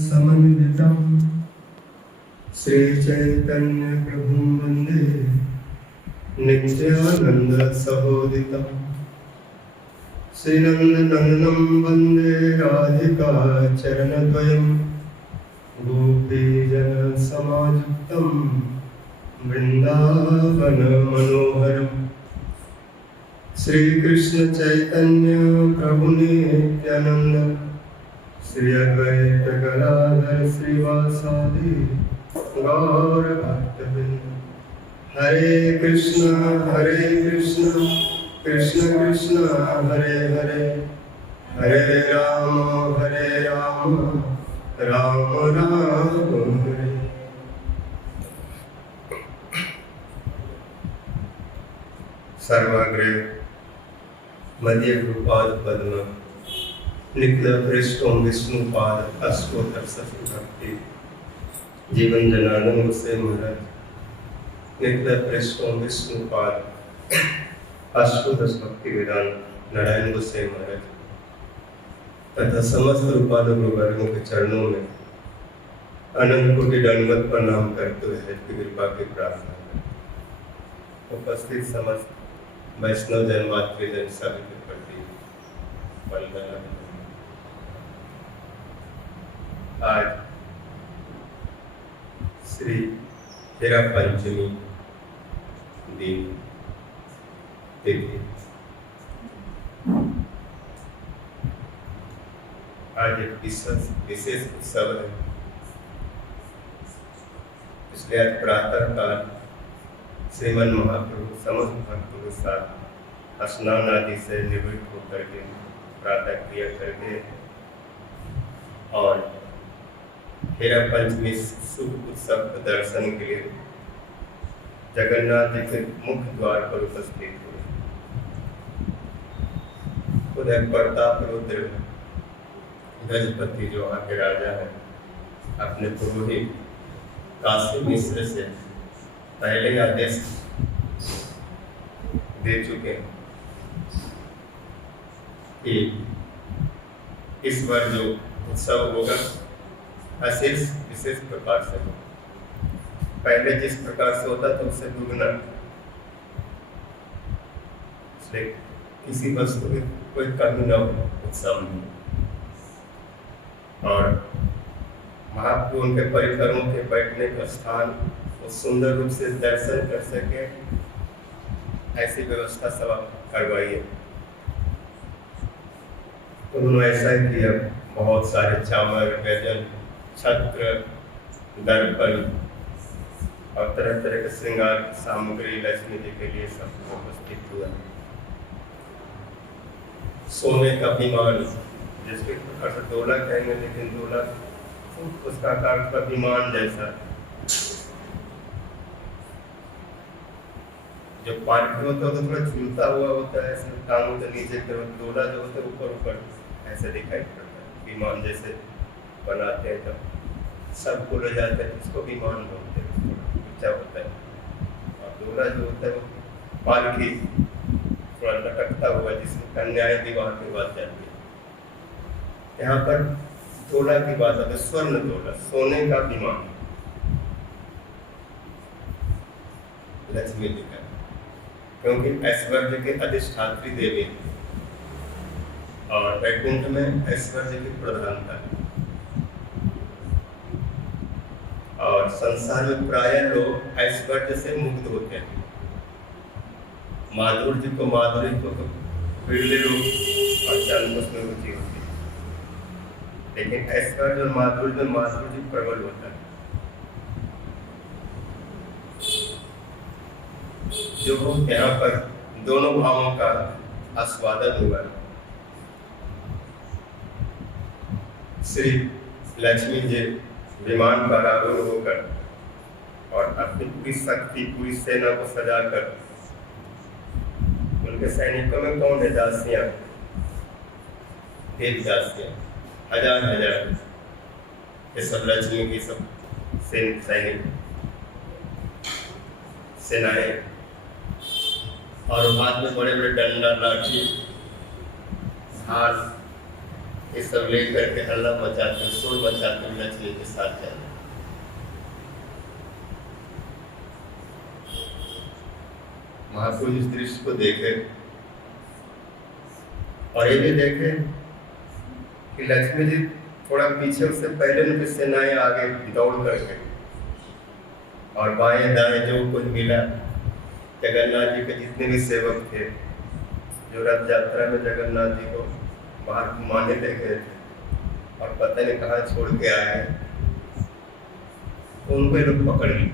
समन्वितम् श्रीचैतन्य प्रभुं वन्दे नित्यानन्दसहोदितम् श्रीनन्दनन्दनं वन्दे राधिका चरणद्वयं गोपीजनसमायुक्तं वृन्दावनमनोहरम् श्रीकृष्ण चैतन्य प्रभु नित्यानंद श्री अद्वैत गदाधर श्रीवासादि गौर भक्तवृंद। हरे कृष्ण कृष्ण कृष्ण हरे हरे, हरे राम राम राम हरे। सर्वाग्रे मध्य गुरुपाद पद्म निखिल पृष्ठों विष्णुपाद अष्टोत्तर भक्ति जीवन जनार्दन गोसाई महाराज निखिल पृष्ठों विष्णुपाद अष्टोत्तर भक्ति वेदांत नारायण गोसाई महाराज तथा समस्त रूपाद गुरुवर्गों के चरणों में अनंत कोटि दंडवत प्रणाम करते हुए की कृपा की प्रार्थना करते। उपस्थित समस्त वैष्णव जन मातृजन सभी के प्रति वंदना। आज श्री हेरा पंचमी दिन तिथि। आज एक विशेष उत्सव है, इसलिए आज प्रातः काल श्रीमन महाप्रभु समस्त भक्तों के साथ स्नान आदि से निवृत्त होकर के प्रातः क्रिया करके और हेरा पंचमी शुभ उत्सव के दर्शन के लिए जगन्नाथ जी के मुख्य द्वार पर उपस्थित हुए। उधर प्रताप रुद्र गजपति जो वहाँ के राजा हैं अपने पुरोहित काशी मिश्र से पहले आदेश दे चुके हैं कि इस बार जो उत्सव होगा विशेष प्रकार से होगा। पहले जिस प्रकार से होता था उससे दुगना, इसलिए किसी वस्तु की कोई कमी न हो उत्सव में। और महाप्रभु उनके परिकरों के बैठने का स्थान सुंदर रूप से दर्शन कर सके, ऐसी व्यवस्था सब करवाइए। उन्होंने ऐसा किया, बहुत सारे चामर व्यंजन छत्र दर्पण और तरह तरह के श्रृंगार सामग्री लक्ष्मी जी के लिए सब उपस्थित हुआ। सोने का विमान, जिसके प्रकार से डोला कहेंगे, लेकिन डोला उसका आकार का विमान जैसा जो पार्टी होता है तो थोड़ा झूलता हुआ होता है, ऐसे टांगों से नीचे की तरफ। डोला जो होता है ऊपर ऊपर ऐसे दिखाई पड़ता है, विमान जैसे बनाते हैं तब सब बोला जाता है, इसको विमान बोलते हैं, ऊंचा होता है। और डोला जो होता है वो पालकी थोड़ा लटकता हुआ, जिसमें कन्याएं विवाह के बाद जाती है। यहाँ पर डोला की बात है, स्वर्ण डोला, सोने का विमान लक्ष्मी जी का, क्योंकि ऐश्वर्य के अधिष्ठात्री देवी और वैकुंठ में ऐश्वर्य की प्रधानता है। और संसार में प्राय लोग ऐश्वर्य से मुक्त होते हैं। माधुर्य को बिरले लोग और चंद में रुचि होती है, लेकिन ऐश्वर्य और माधुर्य प्रबल होता है। जो यहाँ पर दोनों भावों का आस्वादन हुआ। श्री लक्ष्मी जी विमान पर आरूढ़ होकर और अपनी पूरी शक्ति, पूरी सेना को सजाकर, उनके सैनिकों में कौन है? दासियां, देव दासियां, हजार ये सब लक्ष्मी की सब सैनिक सेनाएं, और हाथ में बड़े बड़े डंडा, लाठी, हाथ ये सब लेकर के हल्ला मचाते शोर मचाते लक्ष्मी के साथ जाते। महाप्रभु इस दृश्य को देखे और ये भी देखे कि लक्ष्मी जी थोड़ा पीछे, उससे पहले उनकी सेनाएं आगे दौड़ करके और बाएं दाएं जो कुछ मिला, जगन्नाथ जी के जितने भी सेवक थे जो रथ यात्रा में जगन्नाथ जी को बाहर घुमाने ले गए थे और पता नहीं कहाँ छोड़ के आए हैं, तो उनको ये लोग पकड़ लिए,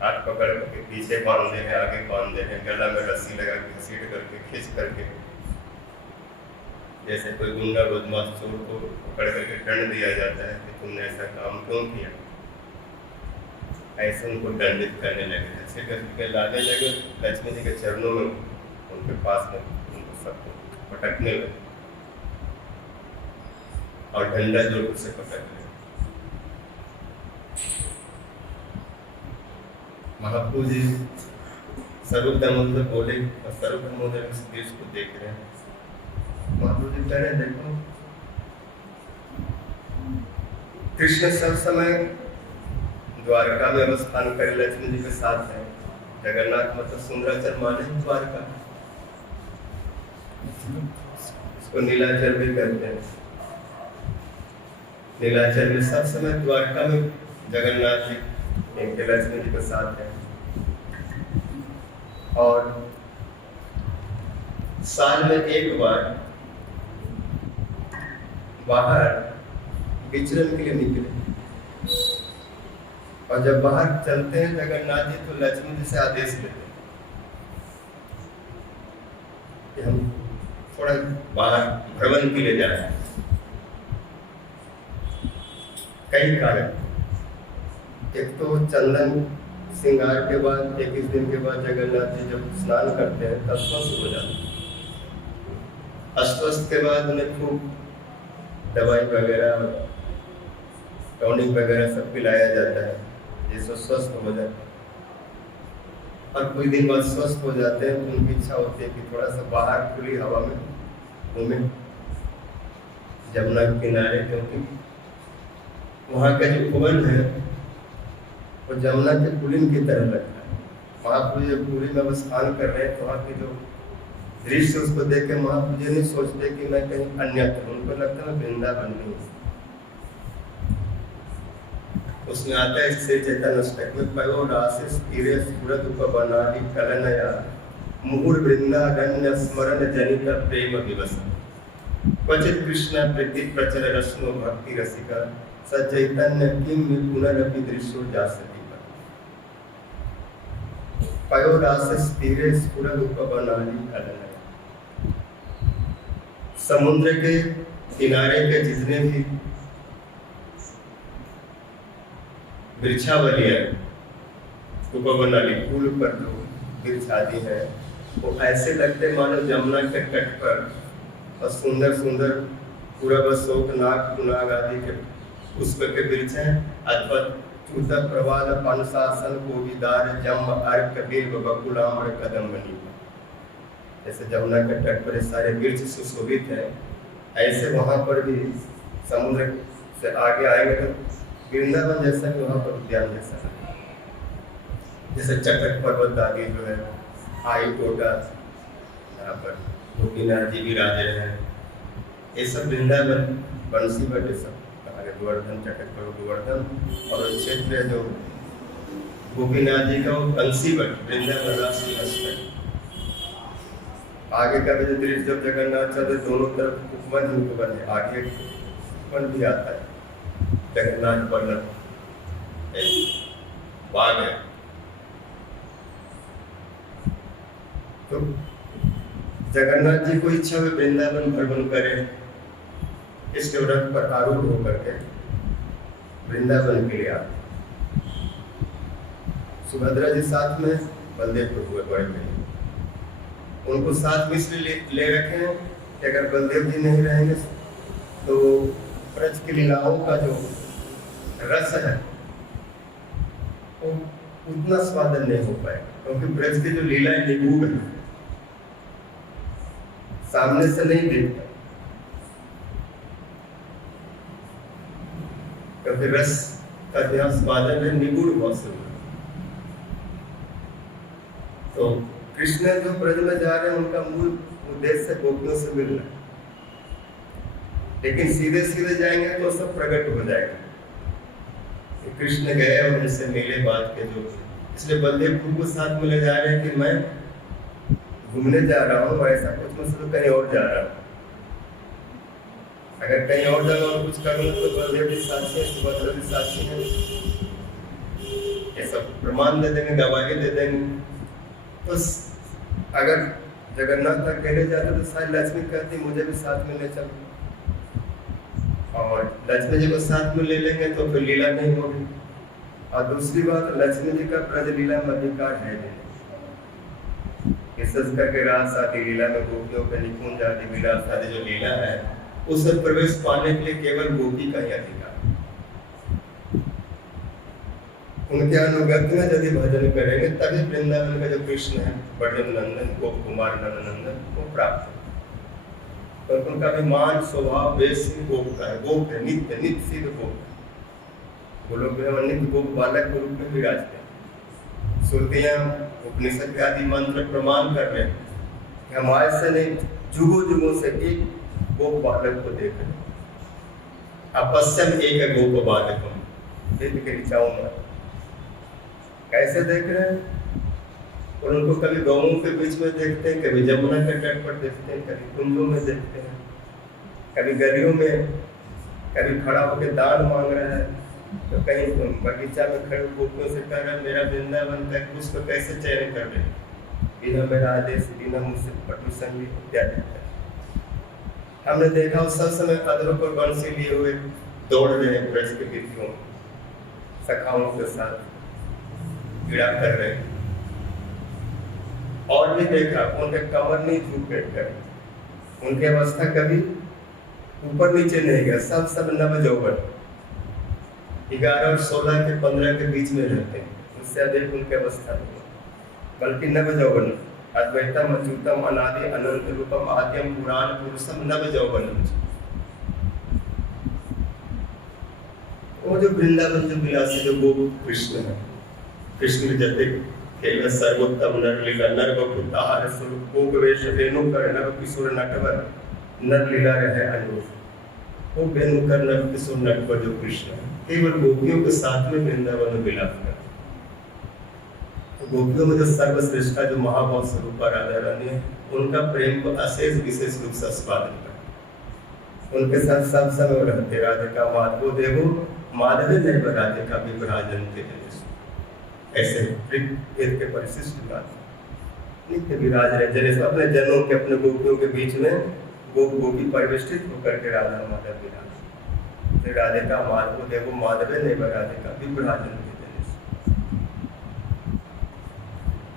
हाथ पकड़ करके पीछे बांधे हैं, आगे बांधे हैं, गला में रस्सी लगा के घसीट करके खींच करके, जैसे कोई गुंडा बदमाश चोर को पकड़ करके दंड दिया जाता है कि तुमने ऐसा काम क्यों किया, ऐसे उनको दंडित करने लगे। ऐसे करके लाने लगे लक्ष्मी जी के चरणों में, उनके पास में उनको सबको पटकने लगे और डंडा जोर से पटक लगे। महाप्रभु जी स्वरूप दामोदर बोले और स्वरूप दामोदर इस देश को देख रहे हैं। महाप्रभु जी कह रहे हैं, देखो कृष्ण सब समय द्वारका में अवस्थान करे लक्ष्मी जी के साथ है। जगन्नाथ मतलब सुंदराचल माने द्वारका, इसको नीलाचल भी कहते हैं। नीलाचल में सब समय द्वारका में जगन्नाथ जी इनके लक्ष्मी जी के साथ है और साल में एक बार बाहर विचरण के लिए निकले और जब बाहर चलते हैं जगन्नाथ जी तो लक्ष्मी जी से आदेश लेते हैं कि हम थोड़ा बाहर भ्रमण के लिए जाए। कई कारण, एक तो चंदन श्रृंगार के बाद 21 दिन के बाद जगन्नाथ जी जब स्नान करते हैं तब स्वस्थ हो जाते हैं। अस्वस्थ के बाद उन्हें खूब दवाई वगैरह टॉनिक वगैरह सब पिलाया जाता है जिससे स्वस्थ हो जाए। और कुछ दिन बाद स्वस्थ हो जाते हैं तो उनकी इच्छा होती है कि थोड़ा सा बाहर खुली हवा में घूमें जमुना के किनारे, क्योंकि वहाँ का जो उपवन है वो जमुना के पुलिन की तरह लगता है। महाप्रभु जब पुरी में अवस्थान कर रहे हैं तो वहाँ की जो दृश्य उसको देख के महाप्रभु जी नहीं सोचते कि मैं कहीं अन्यत्र, उनको लगता है वृंदावन में। उसमें आता है श्री चैतन्य अष्टक में पयो राशिस तीरे सूरत उपवनादि कलनया मुहुर वृंदारण्य स्मरण जनित प्रेम दिवस क्वचित कृष्ण प्रीति प्रचर रश्मो भक्ति रसिका सचैतन्य किम पुनरपि दृश्यो जासति पयो राशिस तीरे सूरत उपवनादि कलनया। समुद्र के किनारे के जितने भी वृक्षावलियां उपवनाली पुल पर जो वृक्ष आदि है वो ऐसे लगते मानो जमुना के तट पर और सुंदर सुंदर पूरा अशोक नाग पुनाग आदि के पुष्प के वृक्ष हैं अथवा चूता प्रवाल पानसासन कोविदार जम अर्क बिल्व बकुलाम्र कदम बनी। जैसे जमुना के तट पर सारे वृक्ष सुशोभित हैं, ऐसे वहाँ पर भी समुद्र से आगे आएंगे तो वृंदावन जैसा भी वहाँ पर उद्यान जैसा है। जैसे चटक पर्वत आदि जो है आई टोटा, यहाँ पर गोपीनाथ जी भी राजे हैं, ये सब वृंदावन बंसी बट ये सब गोवर्धन चटक पर्वत गोवर्धन और क्षेत्र जो गोपीनाथ जी का वो बंसी बट वृंदावन राशि हस्त। आगे का भी जो दृश्य जब जगन्नाथ चलते दोनों तरफ उपवन ही उपवन है, आगे उपवन भी आता है जगन्नाथ पर्वत बाग है। तो जगन्नाथ जी को इच्छा हुई वृंदावन भ्रमण करें, इसके व्रत पर आरूढ़ होकर के वृंदावन के लिए आते। सुभद्रा जी साथ में बलदेव प्रभु बड़े में, उनको साथ में इसलिए ले रखे हैं कि अगर बलदेव जी नहीं रहेंगे तो ब्रज की लीलाओं का जो रस है वो उतना स्वादन नहीं हो पाएगा, क्योंकि ब्रज की जो लीला निगूढ़ है, सामने से नहीं देखता, क्योंकि रस का ध्यान वादन है निगूढ़ भाव से। तो कृष्ण जो ब्रज में जा रहे हैं उनका मूल उद्देश्य गोपियों से मिलना, लेकिन सीधे सीधे जाएंगे तो सब प्रकट हो जाएगा। कृष्ण गए और उनसे मिले बात के जो, इसलिए बलदेव को साथ में ले जा रहे हैं कि मैं घूमने जा रहा हूँ, ऐसा कुछ मैं तो कहीं और जा रहा हूँ। अगर कहीं और जगह और कुछ करूँ तो बलदेव भी साक्षी है, सुभद्रा भी साक्षी है, ये सब प्रमाण दे देंगे, गवाही दे देंगे। तो अगर जगन्नाथ अकेले जाते तो शायद लक्ष्मी कहती मुझे भी साथ में ले चलो, और लक्ष्मी जी को साथ में ले लेंगे तो फिर लीला नहीं होगी। और दूसरी बात, लक्ष्मी जी का ब्रज लीला में अधिकार है नहीं, विशेष करके रास आदि लीला में गोपियों के निकुंज आदि विलास आदि जो लीला है उसमें प्रवेश पाने के लिए केवल गोपी का ही अधिकार। उनके अनुगत में यदि भजन करेंगे तभी वृंदावन का जो कृष्ण है ब्रज नंदन गोप कुमार नंदन वो प्राप्त है। तो उनका भी मान स्वभाव वेश गोप का है, गोप है, नित्य नित्य सिद्ध गोप है। वो लोग नित्य गोप बालक के रूप में विराजते हैं। श्रुतियां उपनिषद आदि मंत्र प्रमाण कर रहे हैं कि हमारे से नहीं, जुगों जुगों से एक गोप बालक को देख रहे हैं। अपश्यम एक गोप बालक के ऋचाओं में कैसे देख रहे हैं? और उनको कभी गाँवों के बीच में देखते हैं, कभी जमुना के तट पर देखते हैं, कभी कुंजों में देखते हैं, कभी गलियों में, कभी खड़ा होकर दान मांग रहा है, तो कहीं बगीचा में खड़े गोपियों से कह रहा है मेरा वृंदावन का पुष्प कैसे चयन कर रहे हैं, बिना मेरा आदेश, बिना मुझसे पटु संगीत इत्यादि। हमने देखा उस सब समय कदरों पर बंसी लिए हुए दौड़ रहे हैं ब्रज के गिरियों, सखाओं के साथ पीड़ा कर रहे हैं। और भी देखा उनके कमर नहीं झुक कर, उनकी अवस्था कभी ऊपर नीचे नहीं गया, सब नव यौवन 11 और 16 के 15 के बीच में रहते हैं, उससे अधिक उनकी अवस्था नहीं, बल्कि नव यौवन अद्वैतम अच्युतम अनादि अनंत रूपम आद्यम पुराण पुरुषम नव यौवन। वो जो वृंदावन जो विलासी जो गोप कृष्ण है, कृष्ण जते खेल सर्वोत्तम नर लीला नर बकुत आहार स्वरूप गोप वेश वेणु कर नव किशोर नटवर नर लीला रहे अनूप। वो वेणु कर नव किशोर नटवर जो कृष्ण है केवल गोपियों के साथ में वृंदावन में विलाप कर। तो गोपियों में जो सर्वश्रेष्ठा जो महाभाव स्वरूप राधा रानी है, उनका प्रेम को अशेष विशेष रूप से आस्वादन कर उनके साथ सब समय रहते। राधिका माधवो देवो माधवे नहीं राधिका विभ्राजन थे, ऐसे वेद के परिशिष्ट बात नित्य विराज रहे। जैसे अपने जनों के अपने गोपियों के बीच में गोपी परिवेष्टित होकर के राधा माधव विराज, राधिका माधव देवो माधवे नहीं राधिका विभ्राजन थे।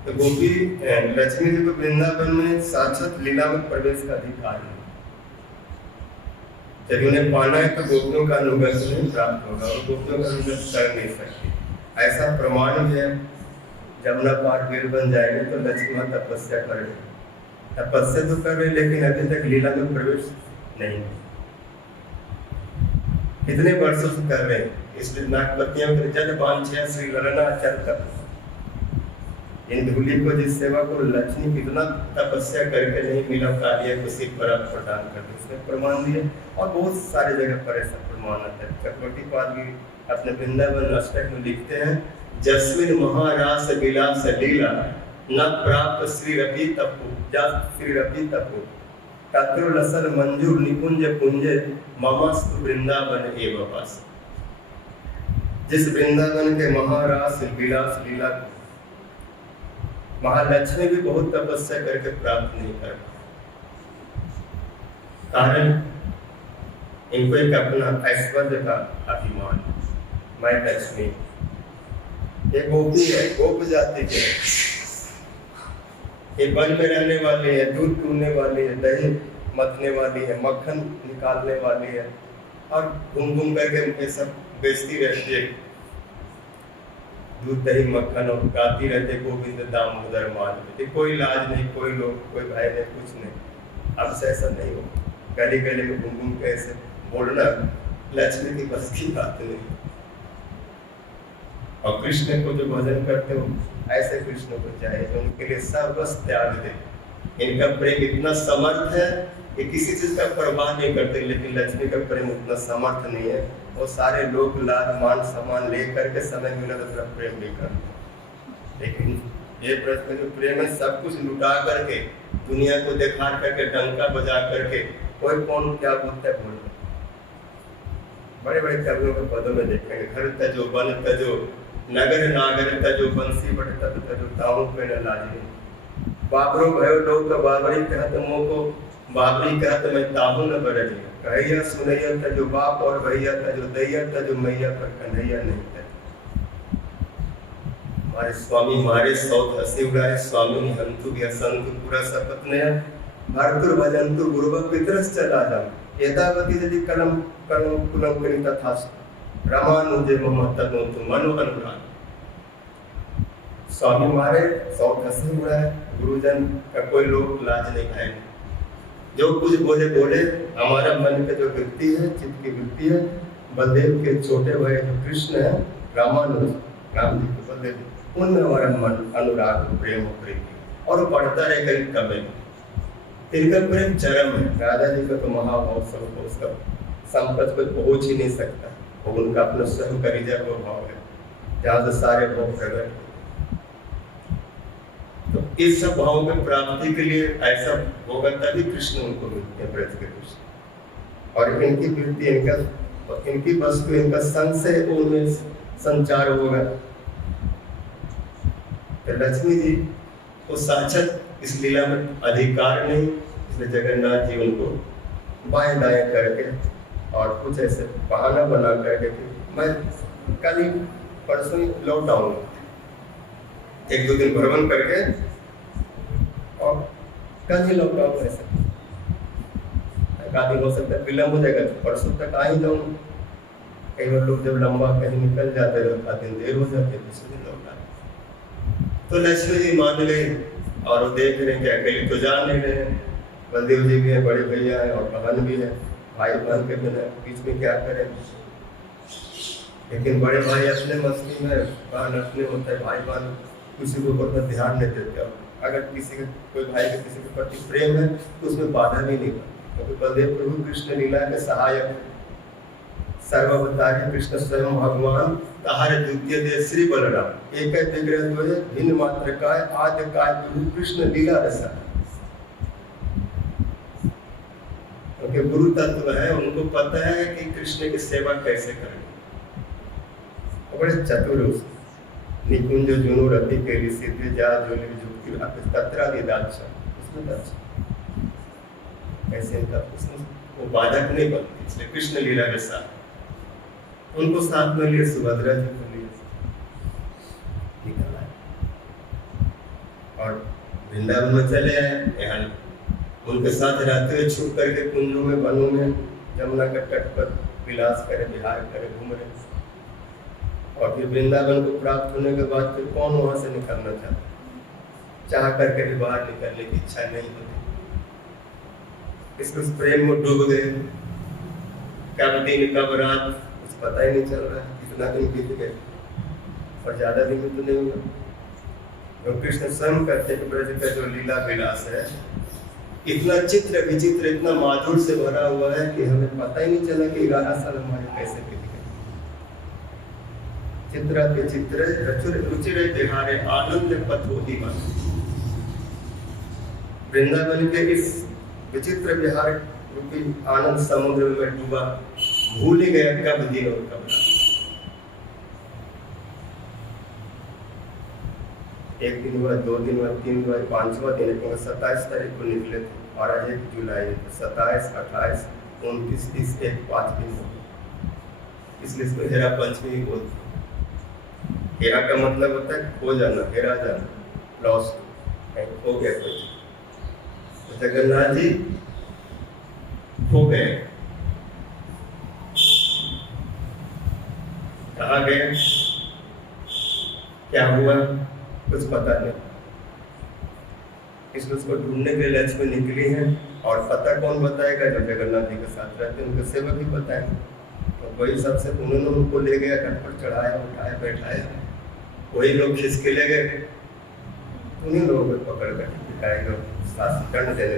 तो गोपी लक्ष्मी जी को वृंदावन में साक्षात लीला में प्रवेश का अधिकार है। जब उन्हें पाना है तो गोपियों का अनुगत नहीं प्राप्त होगा और गोपियों का अनुगत कर नहीं सकती। ऐसा प्रमाण भी है, जमुना पार वीर बन जाएंगे तो लक्ष्मी तपस्या कर रहे, तपस्या तो कर रहे लेकिन अभी तक लीला में प्रवेश नहीं, कितने वर्षों से कर रहे हैं। इसलिए नागपतियों के जल बांछया श्री ललना चल इन धूली को जिस सेवा को लक्ष्मी कितना तपस्या करके नहीं मिला, कालिया को सिर पर प्रदान करते इसमें प्रमाण दिए। और बहुत सारे जगह पर ऐसा प्रमाण आता है। चक्रवर्ती पाद भी अपने वृंदावन अष्टक में लिखते हैं, जस्मिन महारास विलास लीला न प्राप्त श्री रवि तपु जात श्री रवि तपु तत्र लसन मंजूर निकुंज कुंज ममस्तु वृंदावन एव वास। जिस वृंदावन के महारास विलास लीला महालक्ष्मी भी बहुत तपस्या करके प्राप्त नहीं कर, कारण इनको एक अपना ऐश्वर्य का अभिमान, मैं लक्ष्मी। ये गोपी है, गोप जाति के, ये वन में रहने वाली है, दूध पीने वाली है, दही मथने वाली है, मक्खन निकालने वाली है, और घूम घूम करके ये सब बेचती रहती है, दूध दही मक्खन, और गाती रहते गोविंद दामोदर माधव। कोई लाज नहीं, कोई लोग, कोई भय नहीं, कुछ नहीं। अब से ऐसा नहीं हो, गली गली में घूम घूम के ऐसे बोलना लक्ष्मी की बस की बात नहीं। और कृष्ण को जो भजन करते हो ऐसे कृष्ण को चाहिए जो उनके लिए सब बस त्याग दे। इनका प्रेम इतना समर्थ है कि किसी चीज का परवाह नहीं करते, लेकिन लक्ष्मी का प्रेम उतना समर्थ नहीं है। वो सारे लोग लाद मान सम्मान ले करके समय मिला तो तरफ प्रेम नहीं करते, लेकिन ये प्रश्न जो प्रेम है सब कुछ लुटा करके दुनिया को दिखा करके डंका बजा करके कोई कौन क्या बोलता है बोल। बड़े बड़े कवियों के पदों में देखेंगे, घर तजो वन तजो नगर नागर तजो बंसी बड़े तब तजो ताऊ पे न लाजे। बाबरो भयो लोग तो बाबरी कहत मोको बाबरी कहत मैं ताहू न बरजे। कहैया सुनैया तजो बाप और भैया तजो दैया तजो मैया पर कन्हैया नहीं तजो। हमारे स्वामी मारे सौत हसी उड़ाए स्वामी हंतु भी असंतु पूरा शपथ ने भरतुर भजंतु गुरुव पितरस चला जाम। यदावती यदि कलम कलम कुलम करी तथास्तु रामानुजे मम तनोतु मनो अनुराग। स्वामी मारे सौत हसी उड़ाए, गुरुजन का कोई लोग लाज नहीं खाएंगे। जो कुछ बोले बोले, हमारा मन पे जो वृत्ति है, चित्त की वृत्ति है, बलदेव के छोटे भाई जो कृष्ण है रामानुज राम जी के बलदेव, उनमें हमारा मन अनुराग प्रेम प्रीति और वो बढ़ता रहेगा कभी। इनका प्रेम चरम है। राजा जी का तो महाभाव सब उसका संपत्ति कोई पहुंच ही नहीं सकता, और उनका अपना स्वयं का रिजर्व भाव है जहाँ से सारे भाव प्रकट। तो इस सब भावों की प्राप्ति के लिए ऐसा होगा तभी कृष्ण उनको मिलते हैं, ब्रज के कृष्ण। और इनकी वृत्ति इनकी वस्तु इनका संग से उनमें संचार होगा। तो लक्ष्मी जी को साक्षात इस लीला में अधिकार नहीं, इसलिए जगन्नाथ जी उनको बाएं दाएं करके और कुछ ऐसे बहाना बना करके मैं कल ही परसों ही लौट आऊंगा, एक दो दिन भ्रमण करके और कल ही लौट आऊंगा। ऐसे एक आदमी हो सकता है विलम्ब हो जाएगा, तो परसों तक आ ही जाऊंगा। कई बार लोग जब लंबा कहीं निकल जाते हैं तो दिन देर हो जाती है, दूसरे दिन लौट आते। तो लक्ष्मी जी मान गए और वो देख रहे हैं कि अकेले तो जान नहीं रहे हैं, बलदेव जी भी है, बड़े भैया है और बहन भी है, भाई बहन के बिना बीच में क्या करें। लेकिन बड़े भाई अपने मस्ती में, बहन अपने होता है, भाई बहन किसी के ऊपर ध्यान नहीं देते। अगर किसी के कोई भाई के किसी के प्रति प्रेम है तो उसमें बाधा भी नहीं बनती, क्योंकि बलदेव प्रभु कृष्ण लीला के सहायक सर्वावतारी कृष्ण स्वयं भगवान ताहार द्वितीय दे श्री बलराम एक विग्रह द्वय भिन्न मात्र काय आद्य काय गुरु कृष्ण लीला रसा। क्योंकि गुरु तत्व है, उनको पता है कि कृष्ण की सेवा कैसे करनी। बड़े चतुर निकुंज जुनू रति के लिए सिद्ध जा जोली जुक्ति तत्रा विदाच उसमें कैसे उसमें वो बाधक नहीं बनती, इसलिए कृष्ण लीला के साथ उनको साथ में लिए सुभद्रा जी को लिए निकल आए और वृंदावन में चले आए। यहाँ उनके साथ रहते हुए छुप करके कुंजों में वनों में जमुना के तट पर विलास करे, विहार करे, घूम रहे। और फिर वृंदावन को प्राप्त होने के बाद फिर कौन वहां से निकलना चाहता, चाह करके भी बाहर निकलने की इच्छा नहीं होती। इस प्रेम में डूब गए। कब दिन कब रात कुछ पता ही नहीं चल रहा है, कितना दिन बीत गए और ज्यादा दिन तो नहीं हुआ। तो कृष्ण स्वयं कहते हैं कि ब्रज का जो लीला विलास है इतना चित्र विचित्र, इतना माधुर से भरा हुआ है कि हमें पता ही नहीं चला कि 11 साल हमारे कैसे बीत गए। चित्र के चित्र रचुर रुचिर बिहारे आनंद पथ होती बात। वृंदावन के इस विचित्र विहार रूपी आनंद समुद्र में डूबा, भूल ही गया कब दिन और कब रात। एक दिन हुआ, 2 दिन हुआ, 3 हुआ, 5वां दिन 27 तारीख को निकले थे और आज 1 जुलाई है, 27, 28, 29, 30, 1, 5 दिन हो गए। इसलिए इसको हेरा पंचमी बोलते हैं। हेरा का मतलब होता है खो जाना, हेरा जाना, लॉस्ट, खो गया कुछ। तो जगन्नाथ जी खो गए, कहाँ गए, क्या हुआ, कुछ पता नहीं। इसलिए उसको ढूंढने के लिए लक्ष्मी निकली है और पता कौन बताएगा? जो जगन्नाथ जी के साथ रहते हैं, उनके सेवक ही बताएंगे। तो वही सबसे उन्होंने उनको ले गया, घर पर चढ़ाया, उठाया, बैठाया, वही लोग खिसके ले गए, उन्हीं लोगों को पकड़ कर बिठाएगा, दंड देने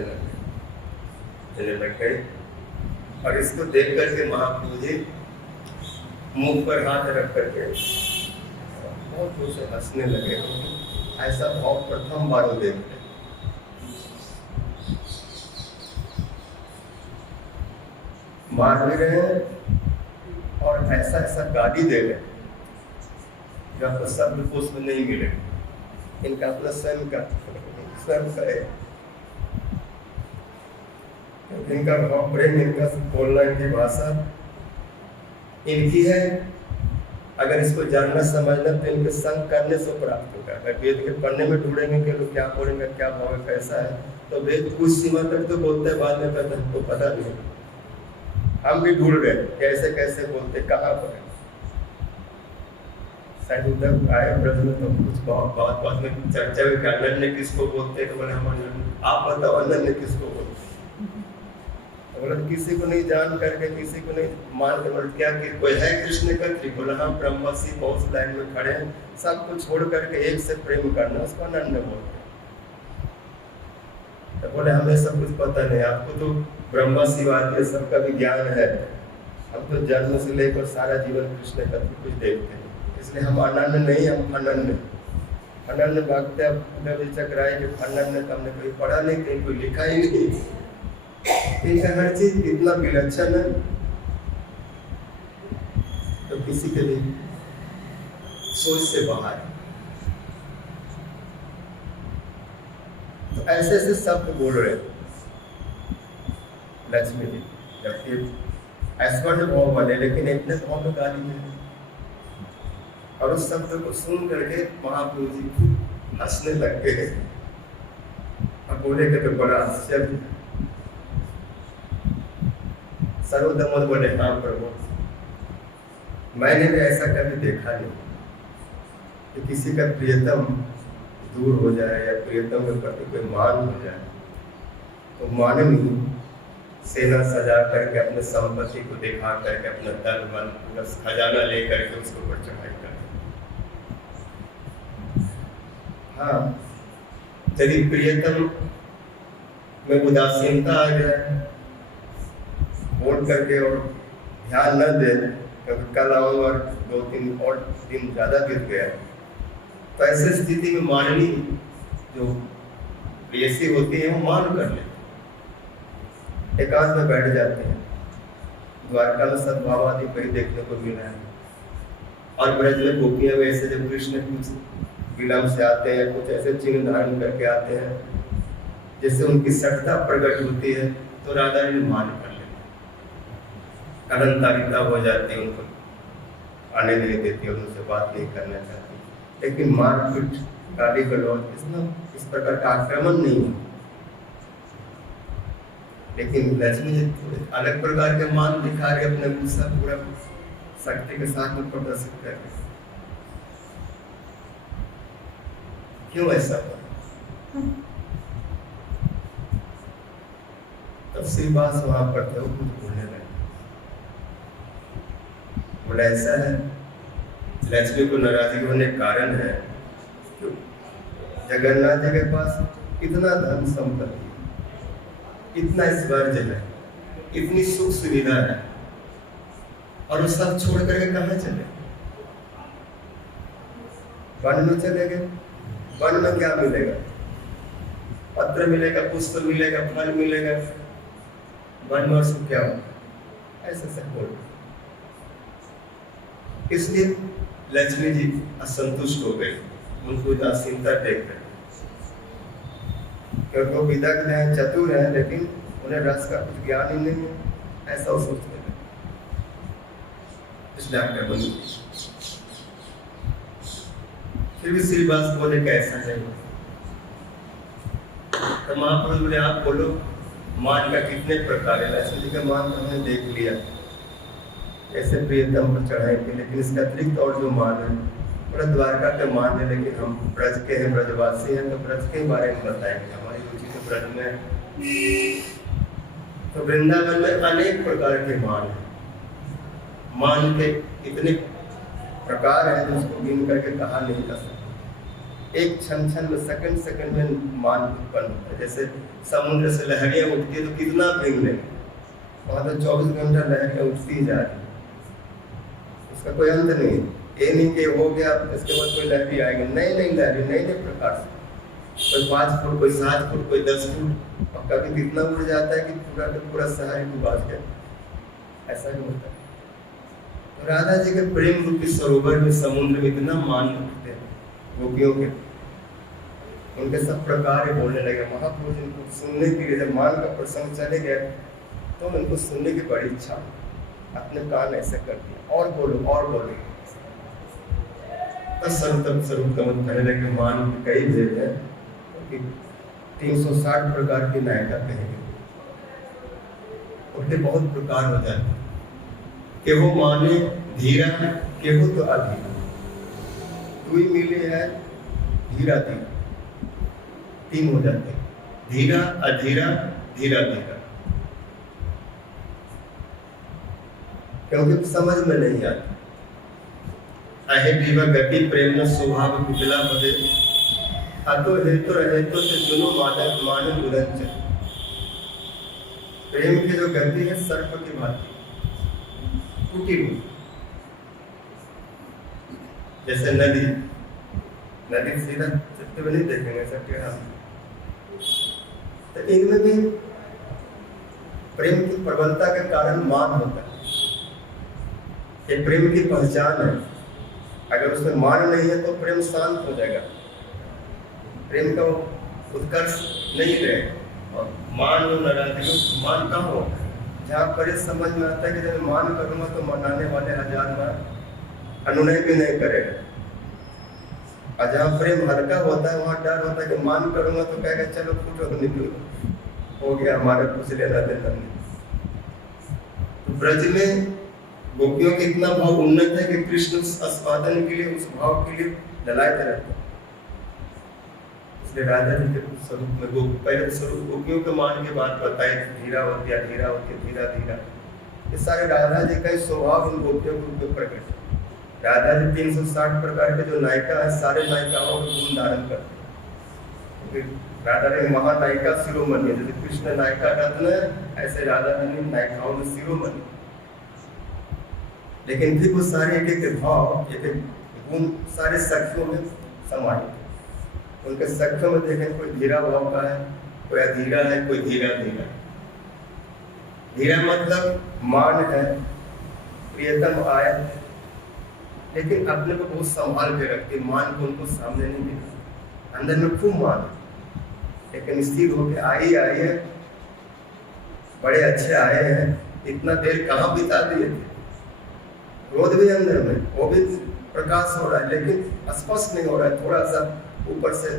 लग गए। और इसको देख करके महाप्रभु जी मुंह पर हाथ रख करके बहुत जोर से हंसने लगे। ऐसा भाव प्रथम बार देख रहे, मार भी रहे हैं और ऐसा ऐसा गाली दे रहे जो आपको शब्द कोश में नहीं मिलेगा। इनका अपना स्वयं का है, इनका भाव प्रेम, इनका बोलना, इनकी भाषा इनकी है। अगर इसको जानना समझना तो इनके संग करने से प्राप्त होगा। अगर वेद के पढ़ने में ढूंढेंगे कि लोग क्या बोलेंगे, क्या भाव है, कैसा है, तो वेद कुछ सीमा तक तो बोलते हैं, बाद में कहते हैं हमको पता नहीं। हम भी ढूंढ रहे कैसे कैसे बोलते, कहाँ पर उधर आए प्रश्न तो कुछ बहुत में चर्चा हुई कि अनन्य किसको बोलते हैं, तो बोले हम अनन्य, आप बताओ अनन्य किसको बोलते हैं। तो बोला किसी को नहीं जान करके, किसी को नहीं मान के, बोले क्या कि कोई है कृष्ण का थी, बोला हाँ ब्रह्मसी बहुत लाइन में खड़े हैं, सब कुछ छोड़ करके एक से प्रेम करना, उसको अनन्य बोलते हैं। तो बोले हमें सब कुछ पता नहीं, आपको तो ब्रह्मा शिवाय सबका भी ज्ञान है, हम तो जन्म से लेकर सारा जीवन कृष्ण का कुछ देखते हैं, इसलिए हम अनन्य नहीं, हम अनन्य। अनन्य भक्त चक्राए कि अनन्य तो हमने कोई पढ़ा नहीं, कहीं कोई लिखा ही नहीं। इनका हर चीज इतना विलक्षण है तो किसी के लिए सोच से बाहर। तो ऐसे ऐसे शब्द बोल रहे लक्ष्मी जी, जबकि ऐश्वर्य भाव बने, लेकिन इतने भाव में गाली है। और उस शब्द को सुन करके महाप्रभु जी हंसने लग गए और बोले कि तो बड़ा आश्चर्य। सर्वदमन बोले हाँ प्रभु, मैंने भी ऐसा कभी देखा नहीं कि किसी का प्रियतम दूर हो जाए या प्रियतम के प्रति कोई मान हो जाए तो माननीय सेना सजा करके, अपने संपत्ति को दिखा करके, अपना दल बल पूरा खजाना ले करके उसके ऊपर चढ़ाई कर। हाँ, यदि प्रियतम में उदासीनता आ जाए, वोट करके और ध्यान न दे, क्योंकि कल आऊँ और 2-3 और दिन ज़्यादा बीत गया, तो ऐसी स्थिति में माननीय जो प्रेयसी होती है वो मान कर लेते, एकांत में बैठ जाते हैं। द्वारका में सद्भाव आदि कहीं देखने को मिला है। और ब्रज में गोपियां वैसे जब कृष्ण कुछ विलंब से आते हैं, कुछ ऐसे चिन्ह धारण करके आते हैं जिससे उनकी सठता प्रकट होती है, तो राधा रानी मान कर लेते, अनंतारिता हो जाती है, उनको आने नहीं देती, उनसे बात नहीं करना चाहती। लेकिन मारपीट, गाली गलौज, इसमें इस प्रकार का आक्रमण नहीं है। लेकिन लक्ष्मी जी अलग प्रकार के मान दिखा रहे, अपने गुस्सा पूरा शक्ति के साथ में प्रदर्शित कर रहे। क्यों ऐसा हुआ? तब श्रीवास वहां पर थे, वो कुछ बोलने लगे, बोला ऐसा है, लक्ष्मी को नाराजगी होने का कारण है जगन्नाथ जी के पास इतना धन संपत्ति, इतना ऐश्वर्य है, इतनी सुख सुविधा है, और वो सब छोड़ करके कहाँ चले? वन में चले गए। वन में क्या मिलेगा? पत्र मिलेगा, पुष्प मिलेगा, फल मिलेगा, वन में सुख क्या होगा? ऐसे सब बोल। इसलिए लक्ष्मी जी असंतुष्ट हो गई, उनको उदासीनता देख रहे, क्योंकि वो विदग्ध हैं, चतुर हैं, लेकिन उन्हें रस का कुछ ज्ञान ही नहीं है, ऐसा वो सोचते हैं। इसलिए आपका बंधु फिर भी श्रीवास बोले कि ऐसा नहीं। तो महाप्रभु बोले आप बोलो, मान का कितने प्रकार है? लक्ष्मी जी का मान तो हमने देख लिया, ऐसे प्रियतम पर चढ़ाएंगे, लेकिन इसका अतिरिक्त और जो मान है, बड़ा द्वारका के मान है, लेकिन हम ब्रज के हैं, ब्रजवासी हैं, तो ब्रज के बारे में बताएंगे। हमारी रुचि तो ब्रज में, तो वृंदावन में अनेक प्रकार के मान हैं। मान के इतने प्रकार हैं जो उसको गिन करके कहा नहीं जा सकता। एक क्षण में सेकंड में मान उत्पन्न होता है। जैसे समुद्र से लहरियां उठती है तो कितना गिन लें, वहां तो 24 घंटा लहरियां उठती ही जा रही, उसका कोई अंत नहीं। ये नहीं कि हो गया इसके बाद कोई लहरी आएगी, नई लहरी नए प्रकार से, कोई 5 फुट, कोई 7 फुट, कोई 10 फुट, और कभी कितना उड़ जाता है कि पूरा का पूरा शहर डूबा गया, ऐसा भी होता है। तो राधा जी के प्रेम रूपी सरोवर में समुद्र में इतना मान उठते हैं गोपियों के, उनके सब प्रकार बोलने लगे। महाप्रभु जी उनको सुनने के लिए जब मान का प्रसंग चले गए तो उनको सुनने की बड़ी इच्छा, अपने कान ऐसे कर दिया, और बोलो। स्वरूप का मतलब कहने लगे मान कई भेद है, क्योंकि 360 प्रकार की नायिका कहेंगे, उनके बहुत प्रकार हो जाते हैं कि वो माने धीरा के हो तो अधीरा, तू ही मिले है धीरा धीरा, 3 हो जाते हैं, धीरा अधीरा धीरा धीरा, क्योंकि समझ में नहीं आता। अहे जीवा गति प्रेम न स्वभाव पिछला बदे, अतो हेतु रहेतो से जुनो मानव बुलंद। प्रेम की जो गति है सर्प की भांति टूटी हुई, जैसे नदी सीधा चलते हुए नहीं देखेंगे सब टेढ़ा, तो इनमें भी प्रेम की प्रबलता के कारण मान होता है। ये प्रेम की पहचान है। अगर उसमें मान नहीं है तो प्रेम शांत हो जाएगा, प्रेम का उत्कर्ष नहीं रहेगा। और मान और नाराजगी, मान कहाँ हो जहाँ पर समझ में आता है कि जब मान करूंगा तो मनाने वाले 1000 बार अनुनय भी नहीं करेगा, और जहाँ प्रेम हल्का होता है वहाँ डर होता है कि मान करूंगा तो कहेगा चलो फूटो निकलो, हो गया हमारा कुछ लेना देना नहीं। तो ब्रज में गोपियों के इतना भाव उन्नत है कि कृष्ण उस आस्वादन के लिए, उस भाव के लिए ललायते रहते हैं। इसलिए राधा जी के स्वरूप में पहले स्वरूप गोपियों के मान के बात बताई, धीरा होती धीरा धीरा, ये सारे राधा जी का स्वभाव उन गोपियों के रूप में प्रकट है। राधा जी 360 प्रकार के जो नायिका है, सारे नायिकाओं को गुण धारण करते हैं। राधा जी महानायिका शिरोमणि, जैसे कृष्ण नायिका रत्न है, ऐसे राधा जी नायिकाओं में शिरोमणि। लेकिन फिर वो सारे एक भाव, एक गुण सारे सखियों में समाहित। उनके सखियों में देखें, कोई धीरा भाव का है, कोई अधीरा है, कोई धीरा धीरा। धीरा मतलब मान है, प्रियतम आया, लेकिन अपने को बहुत संभाल के रखते, मान को उनको सामने नहीं दिखा, अंदर में खूब मान, लेकिन स्थिर होके आई है, बड़े अच्छे आए हैं, इतना देर कहाँ बिता दिए थे। क्रोध भी अंदर में, वो भी प्रकाश हो रहा है, लेकिन स्पष्ट नहीं हो रहा है, थोड़ा सा ऊपर से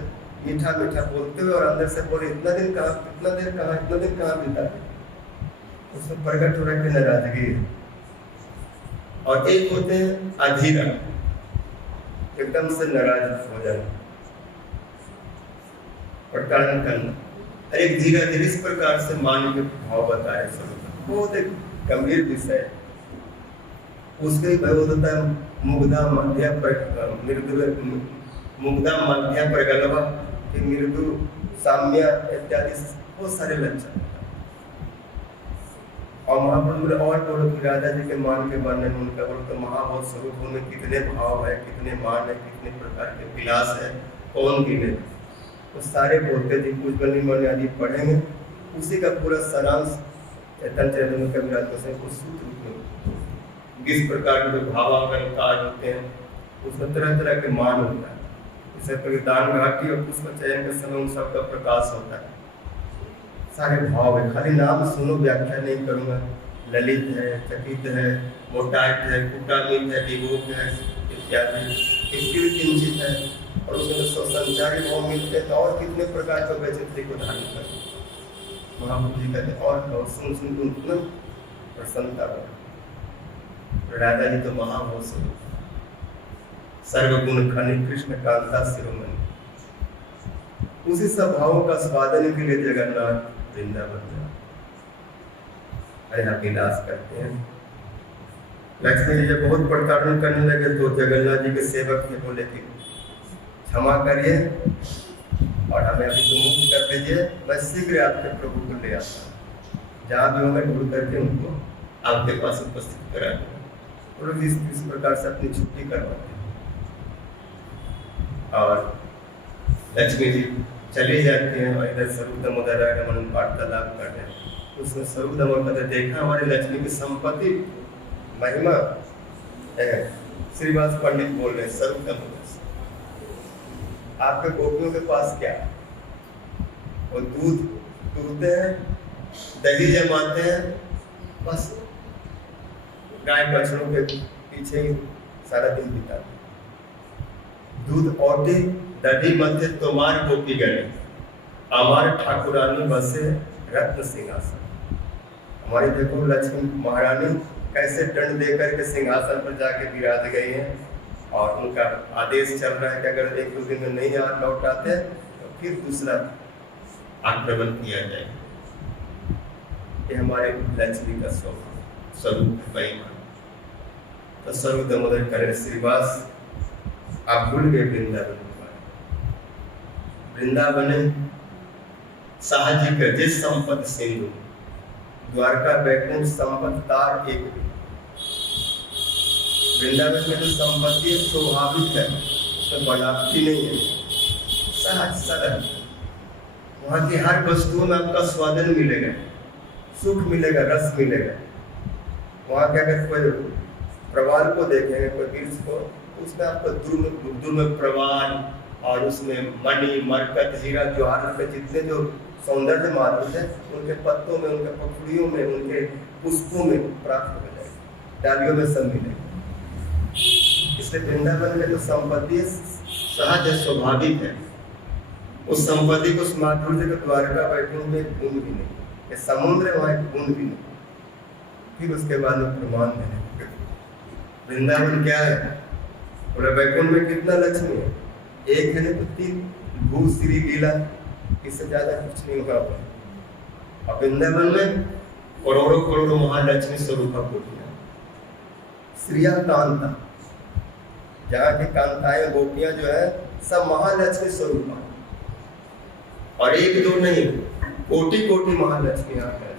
मीठा बोलते हुए और अंदर से बोले इतना दिन कहाँ बीता, उसमें प्रकट हो रहा है कि नाराजगी। और एक होते हैं अधीरा, एकदम से नाराज हो जाना, प्रताड़न करना। और एक धीरा धीरे इस प्रकार से मान के भाव बताए स्वरूप, बहुत एक गंभीर विषय है। उसके बहुत होता है मुग्धा मध्या प्रगल्भा, मृदु साम्य इत्यादि बहुत सारे लक्षण। और महाप्रभु और बोलो कि राधा जी के मान के वर्णन उनका बोलो तो महाभाव स्वरूप में कितने भाव है, कितने मान है, कितने प्रकार के विलास है, कौन गिने, वो सारे बोलते थे। कुछ बनी मन आदि पढ़ेंगे, उसी का पूरा सारांश चैतन्य चैतन्य कविराज को उस सूत्र में किस प्रकार के भावालंकार होते हैं, उसमें तरह तरह के मान होता है। जैसे परिदान घाटी और पुष्प चयन के समय उन सबका प्रकाश होता है, सारे भाव है। खाली नाम सुनो, व्याख्या नहीं करूँगा। ललित है, चकित है, मोटाट है, कुटामित है, विभोग है इत्यादि, इसकी भी किंचित है। और उसमें संचारी भाव मिलते हैं, तो और कितने प्रकार के वैचित्री को धारण करते महाप्रभु जी कहते, और सुन उतना प्रसन्नता हो। राधा जी तो महाभाव स्वरूप, सर्वगुण खनि कृष्ण कांता शिरोमणि, उसी सब भावों का स्वादन के लिए जगन्नाथ वृंदावन में। और यहाँ विलास करते हैं। लक्ष्मी जी जब बहुत प्रताड़ना करने लगे तो जगन्नाथ जी के सेवक थे, बोले कि क्षमा करिए और हमें अभी तो मुक्त कर दीजिए, मैं शीघ्र आपके प्रभु को ले आता हूँ, जहाँ भी होंगे ढूंढ करके उनको आपके पास उपस्थित करा दूंगा। और इस प्रकार से अपनी छुट्टी करवाते हैं और लक्ष्मी जी चले जाते हैं और इधर स्वरूप दामोदर रमन वार्तालाप कर रहे हैं। उसमें स्वरूप दामोदर देखा हमारे लक्ष्मी की संपत्ति महिमा है। श्रीवास पंडित बोल रहे हैं स्वरूप दामोदर से, आपके गोपियों के पास क्या है? वो दूध दूहते हैं, दही जमाते हैं, बस गाय बछड़ों के पीछे ही सारा दिन बिताते हैं। दूध औटी दही मध्य तुम्हार गोपी गणे, हमारे ठाकुरानी बसे रत्न सिंहासन। हमारी देखो लक्ष्मी महारानी कैसे दंड देकर के सिंहासन पर जाके विराज गई है और उनका आदेश चल रहा है कि अगर एक दो दिन में नहीं लौट आते तो फिर दूसरा आक्रमण किया जाए। ये हमारे लक्ष्मी का स्वरूप महिमा। तो स्वरूप दामोदर करें श्रीवास, आप भूल गए वृंदावन। वृंदावन साहजिक जिस संपत सिंधु, द्वारका बैकुंठ संपत तार एक भी। वृंदावन में जो संपत्ति स्वाभाविक है, उसमें बनावटी नहीं है, सहज सरल। वहाँ की हर वस्तुओं में आपका स्वादन मिलेगा, सुख मिलेगा, रस मिलेगा। वहाँ के अगर कोई प्रवाल को देखेंगे, कोई वृक्ष को, उसमें आपको दुर्लभ प्रवाल और उसमें मणि मरकत हीरा जवाहर के जितने जो सौंदर्य माधुर्य है, उनके पत्तों में, उनके पखुड़ियों में, उनके पुष्पों में प्राप्त हो जाएगा, डालियों में सब मिलेगा। इसलिए वृंदावन में जो संपत्ति सहज है, स्वाभाविक है, उस संपत्ति को, उस माधुर्य के द्वारका बैकुंठ में बूंद भी नहीं, ये समुद्र वहाँ एक बूंद भी नहीं। फिर उसके बाद में प्रमाण देने वृंदावन क्या है, पूरा बैकुंठ में कितना लक्ष्मी है, एक है ना तो तीन भू श्री लीला, इससे ज्यादा कुछ नहीं होगा। और वृंदावन में करोड़ों करोड़ों महालक्ष्मी स्वरूपा गोपियां, श्रिया कांता, जहाँ की कांताएं गोपियां जो है सब महालक्ष्मी स्वरूपा, और एक दो नहीं, कोटि कोटि महालक्ष्मी यहाँ है।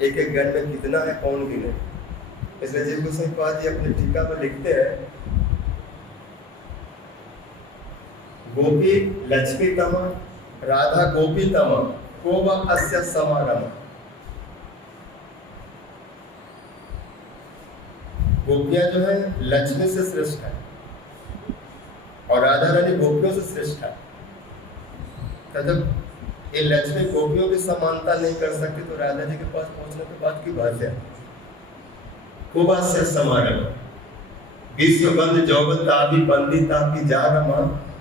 एक एक गण में कितना है कौन गिने। इसलिए जीव गोस्वामी पाद जी अपने टीका में लिखते हैं, गोपी लक्ष्मी तमा राधा गोपी तमा को वा अस्य समारम। गोपियां जो है लक्ष्मी से श्रेष्ठ है और राधा रानी गोपियों से श्रेष्ठ है। जब ये लक्ष्मी गोपियों की समानता नहीं कर सकती तो राधा जी के पास पहुंचने के बाद की बात है। कोबा से समारम विश्व बंद जौबन ताबी बंदी तापी जा रमा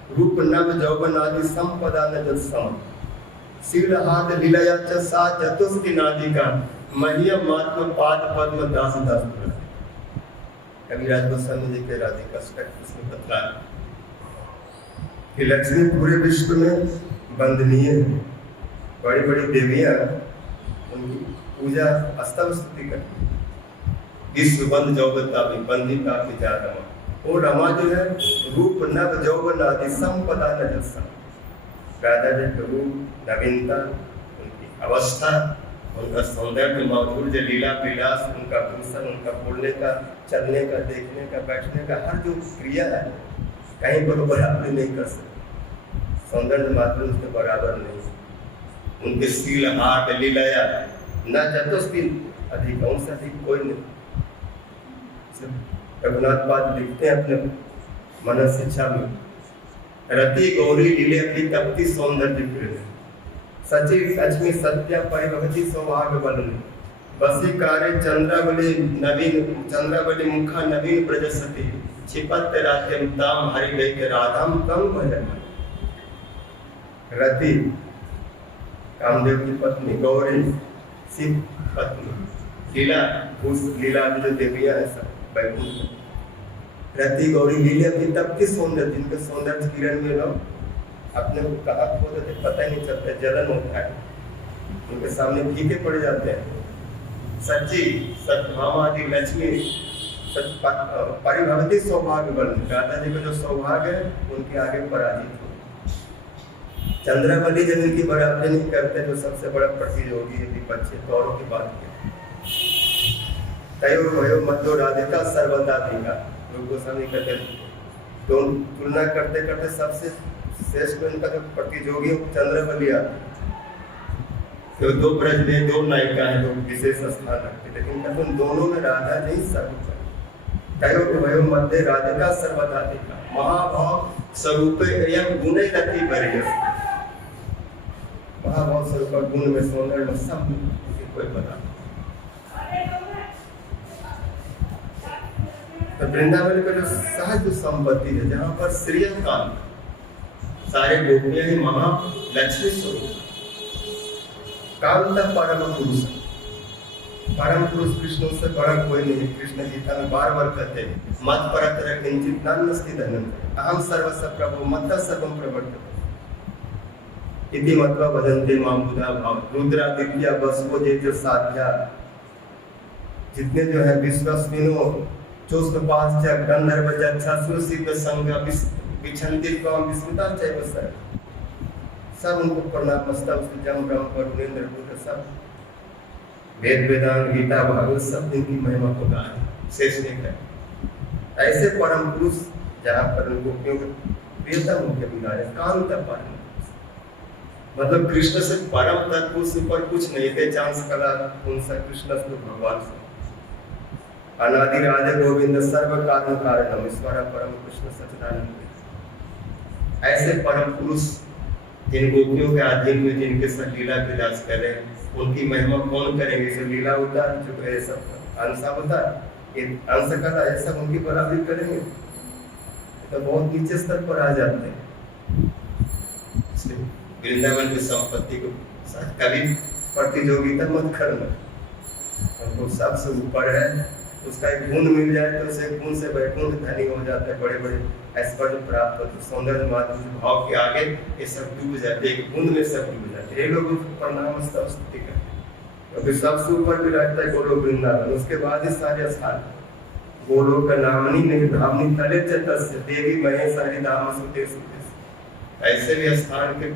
रूप नव जौबन आदि संपदा न जल सम शील हाथ लीलया च सा चतुष्टि नादिका महिया मात्म पाद पद्म दास दास। कविराज गोस्वामी जी के राधिका अष्टक इसमें बतलाया कि लक्ष्मी पूरे विश्व में वंदनीय है। बड़ी बड़ी देवियां उनकी पूजा स्तव स्तुति करती है। विश्व बंद जौबता भी बंदिता भी जा रमा, वो रमा जो है रूप नव जौबन आदि संपदा न जल। राधा जी का रूप, नवीनता, उनकी अवस्था, उनका सौंदर्य, माधुर्य, लीला विलास, उनका भूषण, उनका बोलने का, चलने का, देखने का, बैठने का हर जो क्रिया है कहीं पर बराबरी नहीं कर सकते। सौंदर्य माधुर्य उसके बराबर नहीं। उनके शील हाट लीलाया न चतुष्टि अधिक, उनसे अधिक कोई नहीं। रघुनाथ पाद लिखते हैं अपने मन शिक्षा में, रति गौरी लीले अपनी तपती सौंदर्य सची लक्ष्मी सत्या परिभवती सौभाग्य बलने बसी कार्य चंद्रावली नवीन चंद्रावली मुखा नवीन ब्रजसती छिपत रात्यम ताम हरि लेके राधाम तम भजन। रति कामदेव की पत्नी, गौरी शिव पत्नी, लीला उस लीला में जो देवियां है सब बैकुंठ। रति गौरी लीला की तपती सौंदर्य, जिनके सौंदर्य किरण में लोग अपने को कहा खो देते, पता ही नहीं चलता, जलन होता है, उनके सामने फीके पड़ जाते हैं। सच्ची सत्यभामादि लक्ष्मी परिभवती सौभाग्य बल, राधा जी का जो सौभाग्य है उनके आगे पराजित हो। चंद्रवली जब इनकी बराबरी नहीं करते तो सबसे बड़ा प्रतियोगी है विपक्षी गौरव की बात की तयो भयो मध्यो राधिका सर्वदा दिखा लोग गोस्वामी कहते तो तुलना करते करते सबसे श्रेष्ठ इनका जो प्रतियोगी चंद्रवलिया तो दो ब्रज में दो नायिका है जो विशेष स्थान रखते, लेकिन कहते उन दोनों में राधा जी सर्वोपरि तयो भयो मध्य राधिका सर्वदा दिखा महाभाव स्वरूप गुणे गति बरियस महाभाव स्वरूप गुण में सौंदर्य में सब कोई बता। तो वृंदावन का जो सहज संपत्ति है जहाँ पर श्रीयकांत सारे गोपियां ही महालक्ष्मी स्वरूप कांता परम पुरुष कृष्ण से बड़ा कोई नहीं। कृष्ण गीता में बार बार कहते हैं मत परतर किंचित नान्यस्ति धनंजय अहम सर्वस्य प्रभु मत्तः सर्वं प्रवर्तते इति मत्वा वदन्ते मां बुधा भाव रुद्रादित्य वसुओ जेत साध्या जितने जो है विश्वस्विनो चोष्टपाश्च गंधर्व जक्षासुर सिद्ध संग विछन्ति त्वं विस्मिता चैव सर सब उनको प्रणाम मस्तक उसके जम ब्रह्म वरुणेन्द्र रुद्र सब वेद वेदांत गीता भागवत सब इनकी महिमा को गाए शेष नहीं कर। ऐसे परम पुरुष जहाँ पर गोपियों के प्रियतम मुख्य बिगाड़े कांत परम मतलब कृष्ण से परम तत्व से पर कुछ नहीं थे चांस कला उनसे कृष्ण से भगवान से अनादि राधे गोविंद सर्व कारण कारणम ईश्वर परम कृष्ण सच्चिदानंद। ऐसे परम पुरुष जिन गोपियों के अधीन में जिनके साथ लीला विलास करें उनकी महिमा कौन करेंगे। जो लीला होता है जो है सब अंशा होता है अंश कला ऐसा उनकी बराबरी करेंगे तो बहुत नीचे स्तर पर आ जाते हैं। वृंदावन की संपत्ति को कभी प्रतियोगिता मत करना, उनको सबसे ऊपर है उसका एक गुण मिल जाए तो उसे गुण से वैकुंठ धनी हो जाते हैं। बड़े बड़े ऐश्वर्य प्राप्त होते सौंदर्य माधुर्य भाव के आगे ये सब डूब जाते हैं, एक गुण में सब डूब जाते हैं। ये लोग प्रणाम स्तुति करते हैं क्योंकि सबसे ऊपर भी रहता है गोलोक वृंदावन, उसके बाद ही सारे स्थान गोलोक का नामनी नहीं धामनी तले चतस्य देवी महेश हरि धाम सुते सुते ऐसे भी स्थान के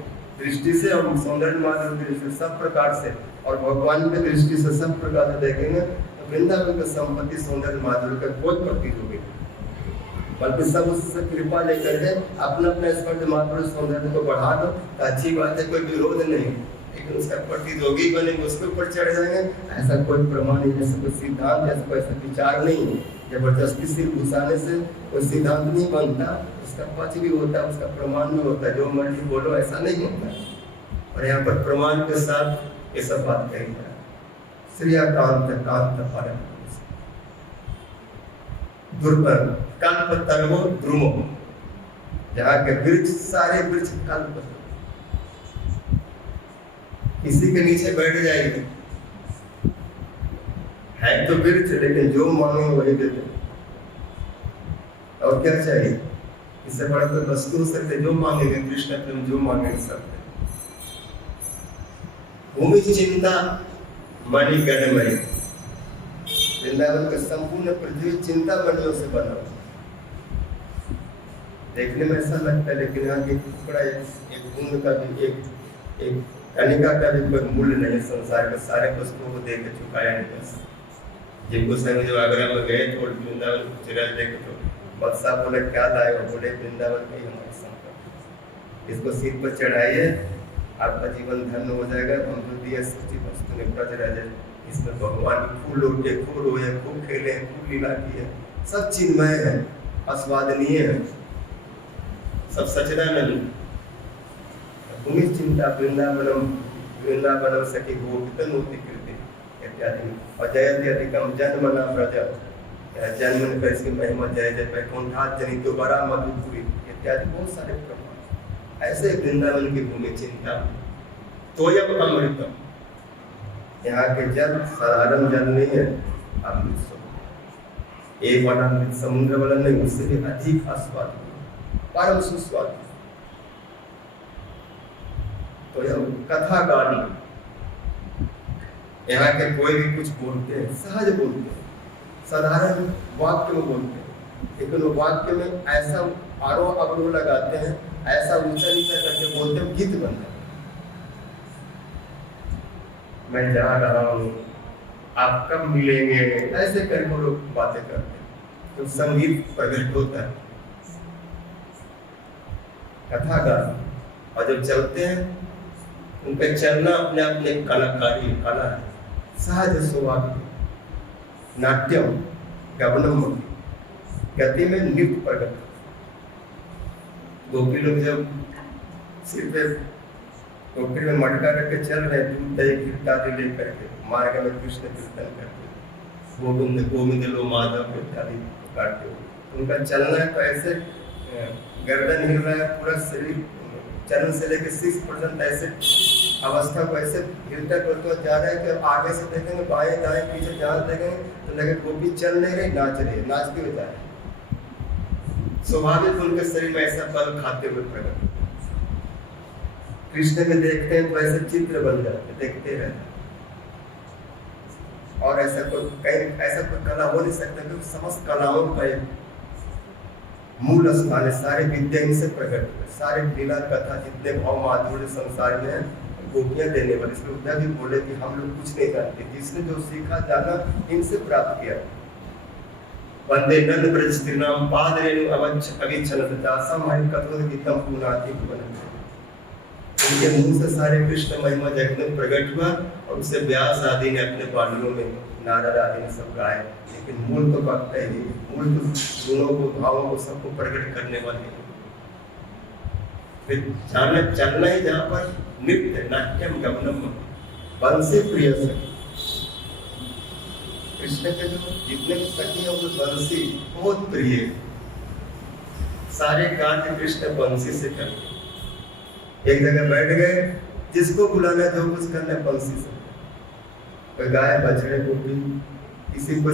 दृष्टि से और सौंदर्य माधुर्य दृष्टि सब प्रकार से और भगवान की दृष्टि से सब प्रकार से देखेंगे तो वृंदावन का संपत्ति सौंदर्य माधुर्य का कोई प्रतियोगी बल्कि सब उससे कृपा लेकर के अपना अपना स्पर्श माधुर्य सौंदर्य को बढ़ा दो तो अच्छी बात है, कोई विरोध नहीं, लेकिन उसका प्रतियोगी बनेंगे उसके ऊपर चढ़ जाएंगे ऐसा कोई प्रमाण नहीं, ऐसा कोई सिद्धांत ऐसा कोई विचार नहीं है। जबरदस्ती सिर घुसाने से कोई सिद्धांत नहीं बनता, उसका पक्ष भी होता है उसका प्रमाण भी होता है, जो मर्जी बोलो ऐसा नहीं होता। और यहाँ पर प्रमाण के साथ ये सब बात कही है। श्रीयकांत कांत परम दुर्बल कल्प तरुवो द्रुमो जहाँ के वृक्ष सारे वृक्ष कल्प किसी के नीचे बैठ जाएगी है तो वृक्ष लेकिन जो मांगे वही देते और क्या चाहिए इससे बड़ा कोई वस्तु हो सकते जो मांगेंगे कृष्ण प्रेम जो मांगेंगे सकते। भूमि चिंता मणि गणमय वृंदावन का संपूर्ण पृथ्वी चिंता मणियों से बना देखने में ऐसा लगता है, लेकिन यहाँ की टुकड़ा एक बूंद का भी एक कणिका का भी कोई मूल्य नहीं। संसार के सारे वस्तुओं को देख चुकाया नहीं बस जिनको संग जो आगरा में गए तो वृंदावन चिराज देखे तो बादशाह बोले क्या लाए हो, बोले वृंदावन में हमारी संपत्ति इसको सिर पर चढ़ाइए आपका जीवन धन्य हो जाएगा। हम जो दिए सच्ची वस्तु ने प्रज राजे इसमें भगवान खूब लौटे खूब रोए खूब खेले खूब लीला की है, सब चिन्मय है आस्वादनीय है सब सच्चिदानंद। भूमि चिंता वृंदावनम वृंदावनम सखी गोपितन होती कृति इत्यादि और जयति अधिकम जन्म न प्रज जन्म कर इसकी महिमा जय जय वैकुंठात् जनित बड़ा मधुपुरी इत्यादि बहुत सारे प्रमाण। ऐसे वृंदावन की भूमि चिंता तोयम अमृतम यहाँ के जल साधारण जल नहीं है अमृत एक वाला अमृत समुद्र वाला नहीं उससे भी अधिक आस्वाद परम सुस्वाद। तो यह कथा गानी यहाँ के कोई भी कुछ बोलते हैं, सहज बोलते हैं, साधारण वाक्य में बोलते हैं, लेकिन वो वाक्य में ऐसा आरोह अवरोह लगाते हैं, ऐसा ऊंचा नीचा करके बोलते हैं, गीत बन जाता है। मैं जा रहा हूँ, आप कब मिलेंगे, ऐसे करके वो लोग बातें करते हैं, तो संगीत प्रकट होता है, कथा गान। और जब चलते हैं उनका चलना अपने आप में कलाकारी कला है, सहज स्वाभाविक, नाट्यम गबनम, गति में नृत्य प्रकट। गोपी लोग जब सिर पे टोकरी में मटका रख के चल रहे, दूध दही गिरतारी लेकर के मार्ग में कृष्ण कीर्तन करते, गोविंद गोविंद लो माधव इत्यादि करते, उनका चलना तो ऐसे गर्दन हिल रहा है, पूरा शरीर चरण से लेकर शीर्ष पर्यंत ऐसे अवस्था को ऐसे हिलता करते जा रहा है कि आगे से देखेंगे, बाएं दाएं पीछे जान देखेंगे तो लगे गोपी चल नहीं रही, नाच रही है, नाचती हुई जा रही है। स्वाभाविक उनके शरीर में ऐसा बल खाते हुए प्रकट। कृष्ण में देखते हैं तो ऐसे चित्र बन जाते, देखते रहते। और ऐसा कोई कला हो नहीं सकता, क्योंकि समस्त कलाओं का एक मूल स्थान है, सारे विद्या इनसे प्रकट हुए, सारे लीला कथा जितने भाव माधुर्य संसार में है, गोपियां देने वाले। इसलिए उद्धव भी बोले कि हम लोग कुछ नहीं जानते, जिसने जो सीखा जाना इनसे प्राप्त किया। वंदे नंद ब्रज नाम पाद रेणु अवच्छ अविच्छनत दासम हरि कथोदितम पुनाति बनते। उनके मुंह से सारे कृष्ण महिमा जगत में प्रकट हुआ, और उससे व्यास आदि ने अपने वाणियों में, नारद आदि ने सब गाए। लेकिन मूल तो वक्ता ही, मूल तो गुणों को, भावों को, सबको प्रकट करने वाले। फिर चलना ही जहाँ पर नृत्य नाट्यम गमनम बंसी प्रिय से, कृष्ण के जो जितने भी सखी हैं वो बंसी बहुत प्रिय, सारे कार्य कृष्ण बंसी से करते। एक जगह बैठ गए, जिसको बुलाना जो कुछ करना है बंसी से, कोई गाय बछड़े को भी किसी को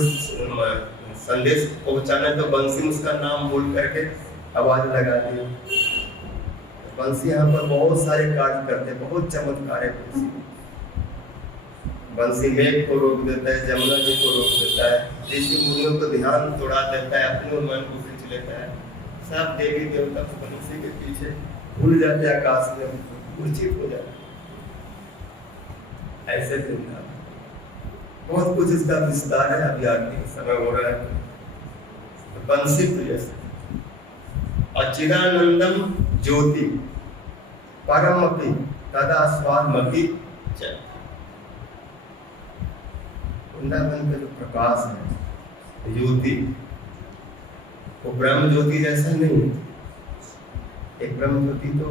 संदेश पहुंचाना है तो बंसी में उसका नाम बोल करके आवाज लगा दी। बंसी यहाँ पर बहुत सारे कार्य करते हैं, बहुत चमत्कार है बंसी। बंसी मेघ को रोक देता है, जमुना जी को रोक देता है, ऋषि मुनियों को ध्यान तोड़ा देता है, अपने मन को खींच लेता है। सब देवी देवता बंसी के पीछे भूल जाते हैं, आकाश में मूर्छित हो जाते। ऐसे दिन बहुत कुछ इसका विस्तार है, अभी आगे समय हो रहा है। तो बंसी प्रिय से अचिरानंदम ज्योति परमपि तदा स्वामपि च। वृंदावन का जो प्रकाश है, ज्योति, वो ब्रह्म ज्योति जैसा नहीं। एक ब्रह्म ज्योति तो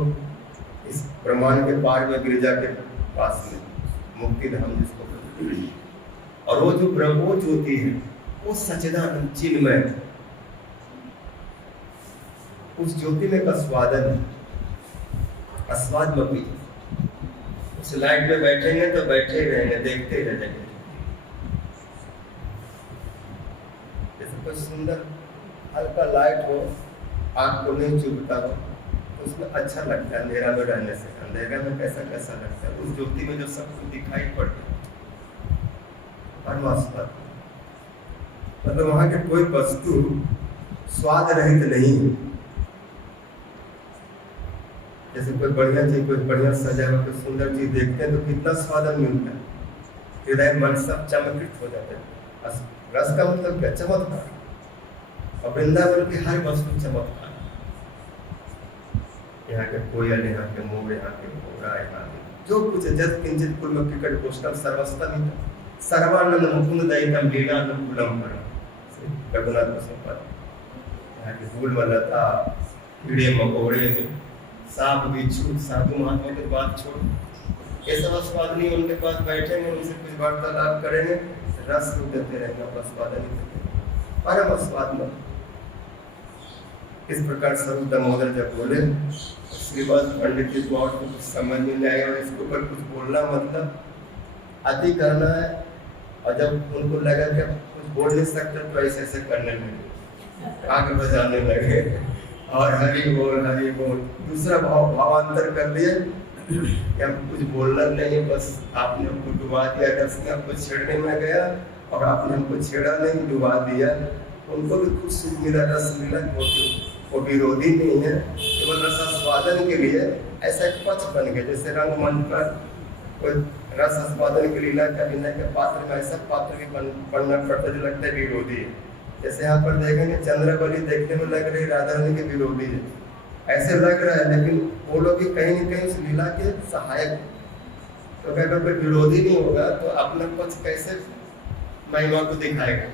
इस ब्रह्मांड के पार में गिरिजा के पास में मुक्ति धाम जिसको कहते हैं, और वो जो ब्रह्म ज्योति है वो सच्चिदानंद चिन्मय, उस ज्योति में का स्वादन अस्वाद मपी। उस लाइट में बैठेंगे तो बैठे ही रहेंगे, देखते ही रहेंगे। जैसे कोई सुंदर हल्का लाइट हो, आँख को नहीं चुभता हो, तो उसमें अच्छा लगता है अंधेरा में रहने से। अंधेरा में कैसा कैसा लगता है, उस ज्योति में जो सब कुछ दिखाई पड़ता है परमास्पद। मतलब वहां के कोई वस्तु स्वाद रहित नहीं है। जैसे कोई बढ़िया चीज, कोई बढ़िया सजा हुआ, कोई सुंदर चीज देखते हैं तो कितना स्वाद मिलता है, हृदय मन सब चमत्कृत हो जाते हैं। रस का मतलब क्या? चमत्कार। और वृंदावन की हर वस्तु चमत्कार। यहाँ के कोयल, यहाँ के मोर, यहाँ के घोड़ा, यहाँ के जो कुछ जत किंचित कुल cricket पोस्टम सर्वस्तम Sarbananda Mukund दैतम Leelanand coulomb per Raghunath प्रसाद। यहाँ के फूल लता, कीड़े मकोड़े, सांप बिच्छू, साधु महात्मा की बात छोड़, ये सब स्वाद नहीं। उनके पास बैठेंगे, उनसे कुछ वार्तालाप करेंगे, रस देते रहेंगे, बस स्वाद नहीं देते, परम स्वाद में। इस प्रकार स्वरूप दामोदर जब बोले, श्रीवास पंडित जी को और कुछ समझ में नहीं आया, और इसके ऊपर कुछ बोलना मतलब अति करना है। और जब उनको लगा कि कुछ बोल नहीं सकते तो ऐसे ऐसे करने लगे, आग बजाने लगे और हरि बोल दूसरा भावांतर कर लिए, कि हमको कुछ बोलना नहीं, बस आपने हमको डुबा दिया, रस में हमको छेड़ने में गया और आपने हमको छेड़ा नहीं, डुबा दिया। उनको भी कुछ सुख मिला, रस मिला, वो विरोधी नहीं है, केवल रसास्वादन के लिए ऐसा एक पक्ष बन गया। जैसे रंगमंच पर कोई रस आस्वादन की लीला का अभिनय के पात्र में ऐसा पात्र भी बनना पड़ता जो लगता है विरोधी है। जैसे यहाँ पर देखेंगे चंद्रबली देखने में लग रही राधा रानी के विरोधी है, ऐसे लग रहा है, लेकिन वो लोग भी कहीं न कहीं उस लीला के सहायक। तो अगर कोई विरोधी नहीं होगा तो अपना पक्ष कैसे महिमा को दिखाएगा?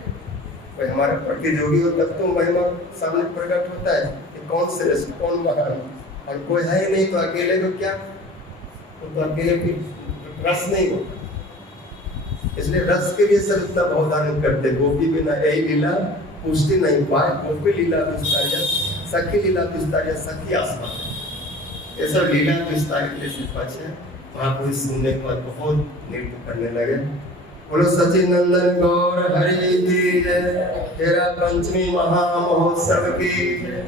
कोई हमारा प्रतियोगी हो तब तो महिमा सामने प्रकट होता है कि कौन श्रेष्ठ, कौन महान। और कोई है ही नहीं तो अकेले को क्या, तो अकेले की रस नहीं होगा। इसलिए रस के लिए सब इतना अवधारण करते। गोपी बिना यही लीला पुष्टि नहीं पाए, गोपी लीला विस्तारिया, सखी लीला विस्तारिया, सखी आसमान। ये सब लीला विस्तार के लिए सिर्फ है। महापुरुष सुनने के बाद बहुत नृत्य करने लगे। बोलो सचिनंदन गौर हरि की जय, तेरा पंचमी महामहोत्सव की जय।